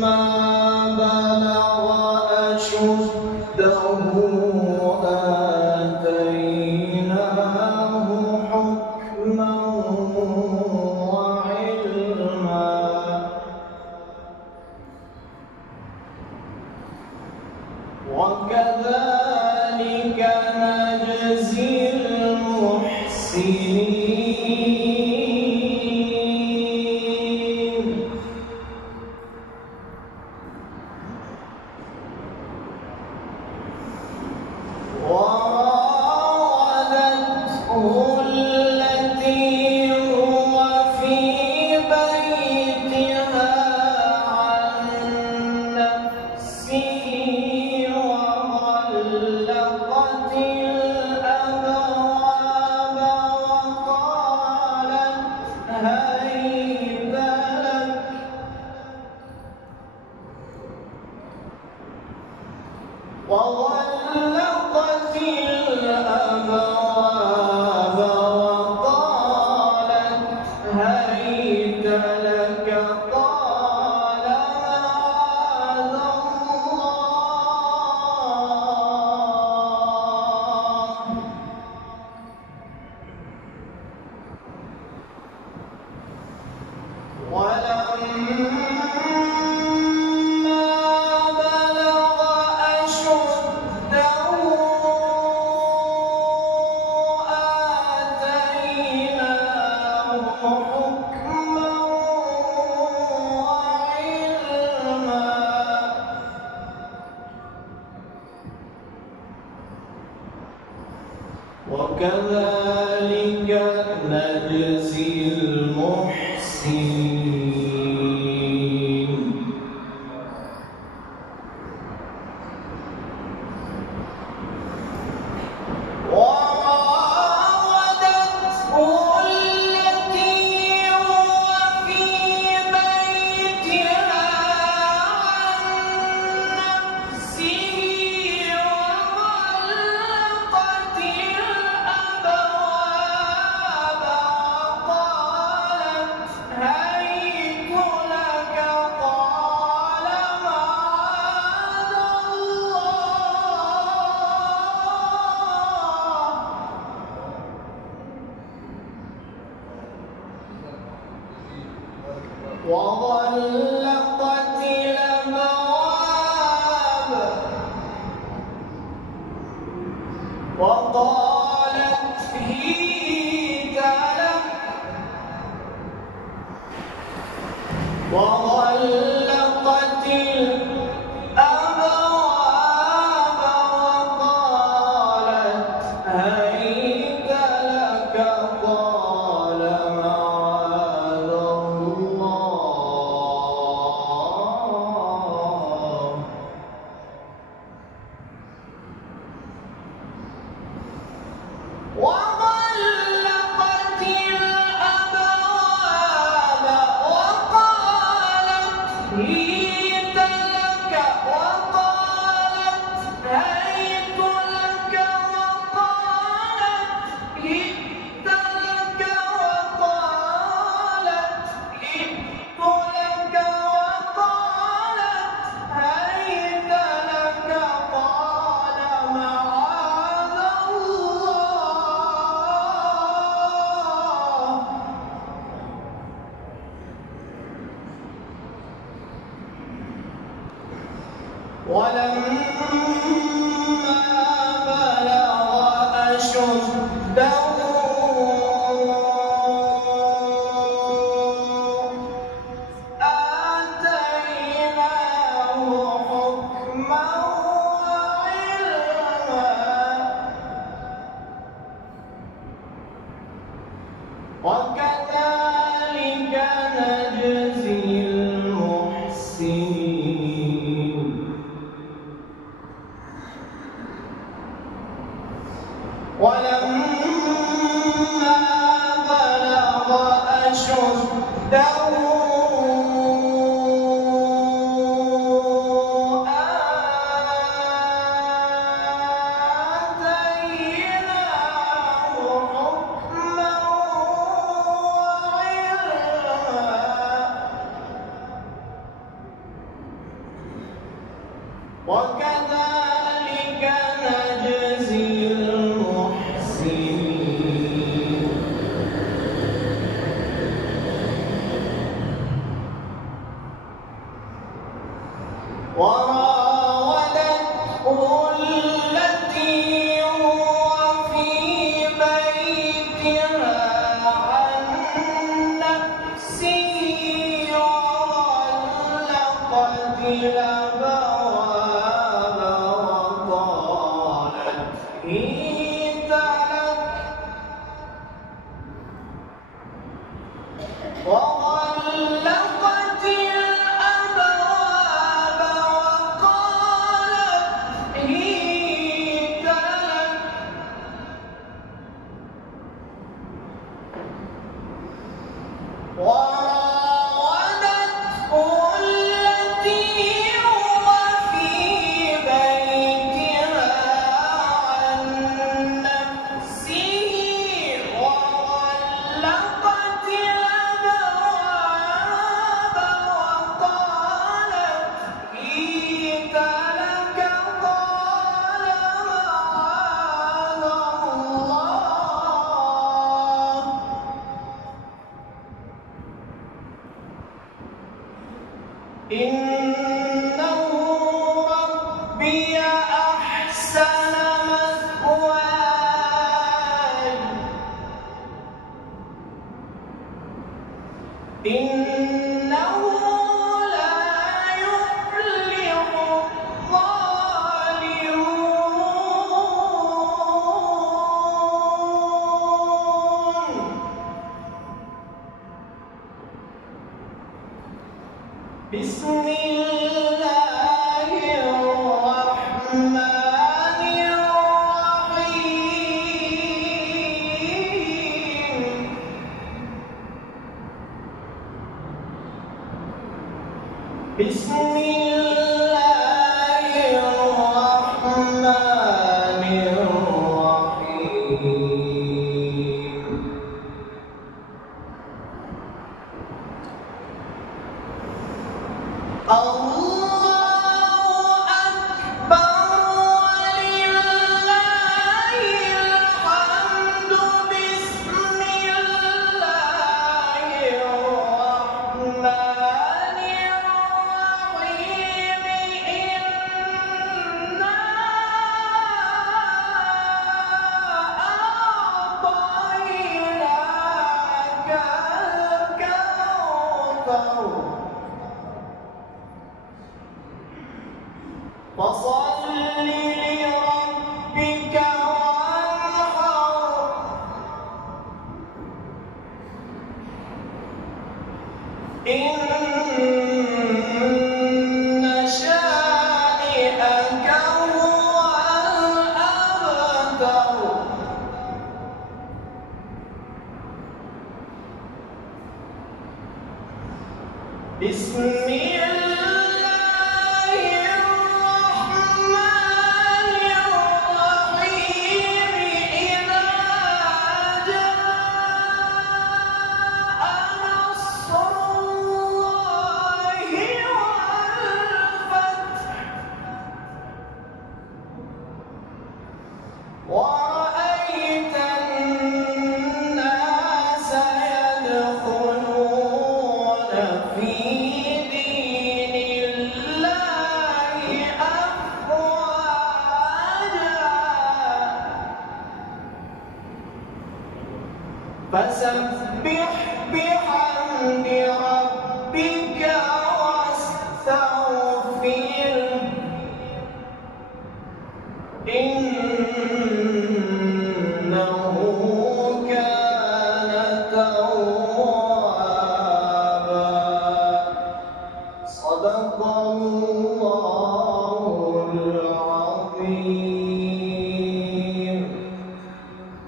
ولما بلغ أشده آتيناه حكما وعلما وكذلك نجزي المحسنين وراودته التي هو في بيتها عن نفسه وغلقت الأبواب وقالت هيت لك وغلقت الأبواب وقالت هيت لك قال معاذ الله ولما بلغ أشده آتيناه حكما وعلما وكذلك نجزي المحسنين وراودته التي هو في بيتها عن نفسه وغلقت الأبواب وقالت هيت لك قال معاذ الله وغلقت الأبواب وقالت هيت لك وغلقت الأبواب وقالت هيت لك قال معاذ الله وغلقت الأبواب وقالت هيت لك وقالت هيت لك وقالت هيت لك وقالت هيت لك وقالت هيت لك قال معاذ الله ولما بلغ أشده آتيناه حكما وعلما وكذلك نجزي المحسنين ولما بلغ أشده وكذلك نجزي المحسنين وراودته التي هو في بيتها عن نفسه وغلقت الأبواب وقالت هيت لك وغلقت الأبواب وقالت هيت لك وراودته التي هو في بيتها عن نفسه وغلقت الأبواب وقالت هيت لك قال معاذ الله إنه ربي أحسن مثواي إنه لا يفلح الظالمون بسم الله الرحمن الرحيم بسم الله الرحمن الرحيم الله أكبر ولله الحمد بسم الله الرحمن الرحيم إنا أعطيناك الكوثر فصل لربك وانحر إن شانئك هو الأبتر بسم الله الرحمن الرحيم إذا جاء نصر الله والفتح